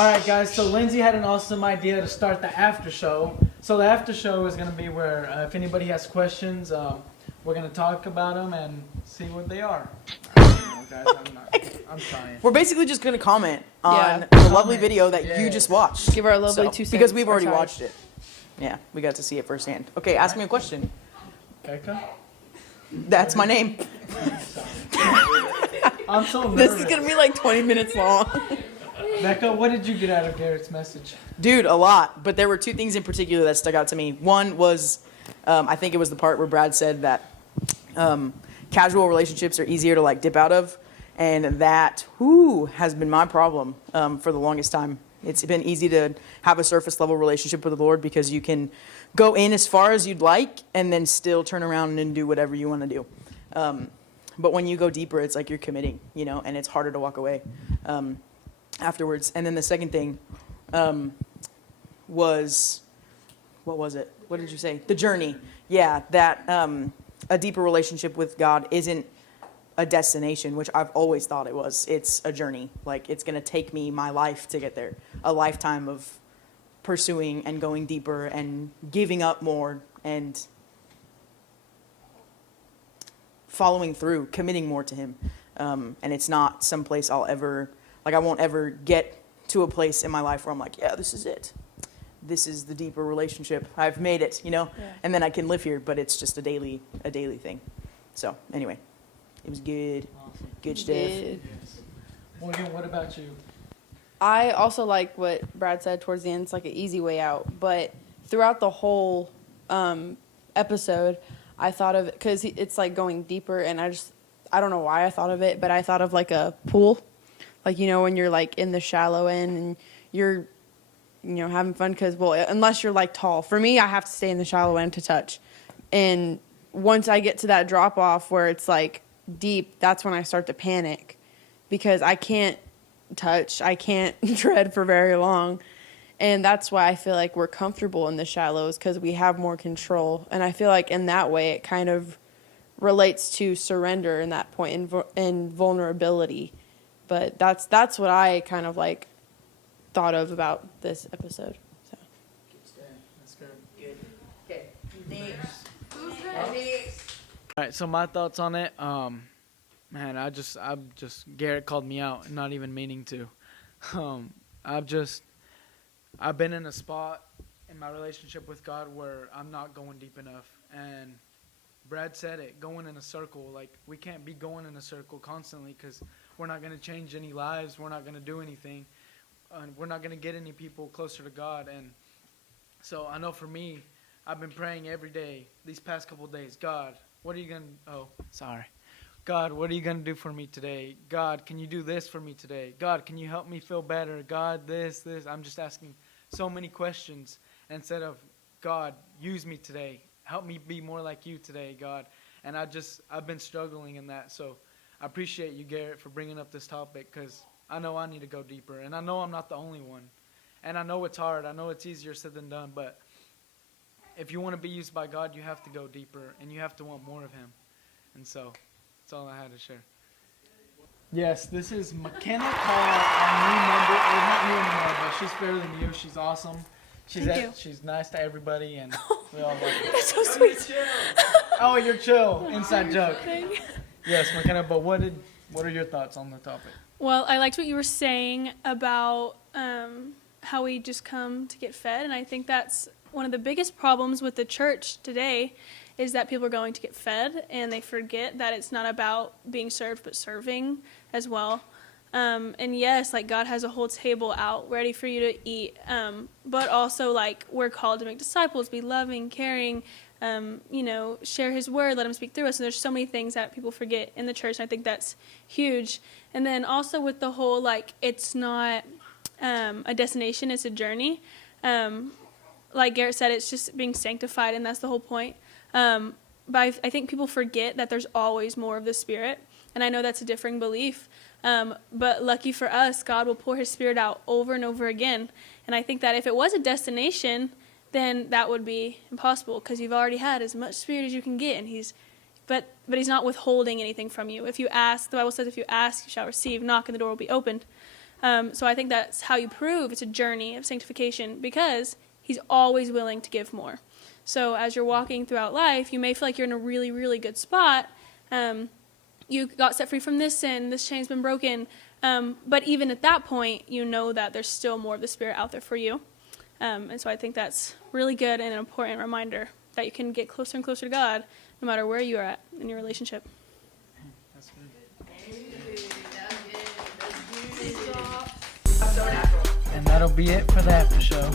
All right, guys. So Lindsay had an awesome idea to start the after show. So the after show is going to be where if anybody has questions, we're going to talk about them and see what they are. Guys, I'm trying. We're basically just going to comment on Yeah. the lovely video that you just watched. Give our lovely 2 cents. Because we've already Or sorry. watched it. Yeah, we got to see it firsthand. Okay, ask me a question. Becca? That's my name. I'm so nervous. This is going to be like 20 minutes long. Becca, what did you get out of Garrett's message? Dude, a lot. But there were 2 things in particular that stuck out to me. One was, I think it was the part where Brad said that casual relationships are easier to like dip out of. And that, has been my problem for the longest time. It's been easy to have a surface level relationship with the Lord because you can go in as far as you'd like and then still turn around and do whatever you want to do. But when you go deeper, it's like you're committing, and it's harder to walk away afterwards. And then the second thing was, what was it? What did you say? The journey. Yeah, that a deeper relationship with God isn't a destination, which I've always thought it was. It's a journey. Like, it's going to take me my life to get there. A lifetime of pursuing and going deeper and giving up more and following through, committing more to Him. And it's not someplace I won't ever get to a place in my life where I'm like, yeah, this is it. This is the deeper relationship. I've made it, Yeah. And then I can live here, but it's just a daily thing. So anyway, it was good. Awesome. Good stuff. Did. Yes. Morgan, what about you? I also like what Brad said towards the end. It's like an easy way out. But throughout the whole episode, I thought of it because it's like going deeper. And I don't know why I thought of it, but I thought of like a pool. Like, when you're like in the shallow end and you're, having fun because, unless you're like tall. For me, I have to stay in the shallow end to touch. And once I get to that drop off where it's like deep, that's when I start to panic because I can't touch, I can't tread for very long. And that's why I feel like we're comfortable in the shallows because we have more control. And I feel like in that way it kind of relates to surrender in that point and vulnerability. But that's what I kind of like thought of about this episode. So. That's good. Good. Okay. Next. All right, so my thoughts on it, man, I'm just Garrett called me out, not even meaning to. I've been in a spot in my relationship with God where I'm not going deep enough, and Brad said it, going in a circle. Like, we can't be going in a circle constantly because we're not going to change any lives, we're not going to do anything, and we're not going to get any people closer to God. And so I know for me, I've been praying every day these past couple of days, God, what are you going to, God, what are you going to do for me today? God, can you do this for me today? God, can you help me feel better? God, this. I'm just asking so many questions instead of, God, use me today. Help me be more like you today, God. And I've been struggling in that. So I appreciate you, Garrett, for bringing up this topic because I know I need to go deeper. And I know I'm not the only one. And I know it's hard. I know it's easier said than done. But if you want to be used by God, you have to go deeper. And you have to want more of Him. And so that's all I had to share. Yes, this is McKenna Carr, our new member. Well, not new anymore, but she's fairly new. She's awesome. She's nice to everybody, and we all love her. That's so sweet. Oh, you're chill. Inside joke. Yes, McKenna, but what are your thoughts on the topic? Well, I liked what you were saying about how we just come to get fed, and I think that's one of the biggest problems with the church today is that people are going to get fed, and they forget that it's not about being served, but serving as well. And yes, like God has a whole table out ready for you to eat, but also like we're called to make disciples, be loving, caring, share His word, let Him speak through us. And there's so many things that people forget in the church, and I think that's huge. And then also with the whole, like, it's not a destination, it's a journey. Like Garrett said, it's just being sanctified, and that's the whole point. But I think people forget that there's always more of the Spirit, and I know that's a differing belief. But lucky for us, God will pour His Spirit out over and over again. And I think that if it was a destination, then that would be impossible because you've already had as much Spirit as you can get, and but He's not withholding anything from you. If you ask, the Bible says, if you ask, you shall receive. Knock, and the door will be opened. So I think that's how you prove it's a journey of sanctification, because he's always willing to give more. So as you're walking throughout life, you may feel like you're in a really, really good spot. You got set free from this sin, this chain's been broken. But even at that point, you know that there's still more of the Spirit out there for you. And so I think that's really good and an important reminder that you can get closer and closer to God no matter where you are at in your relationship. That's good. So natural. And that'll be it for the after show.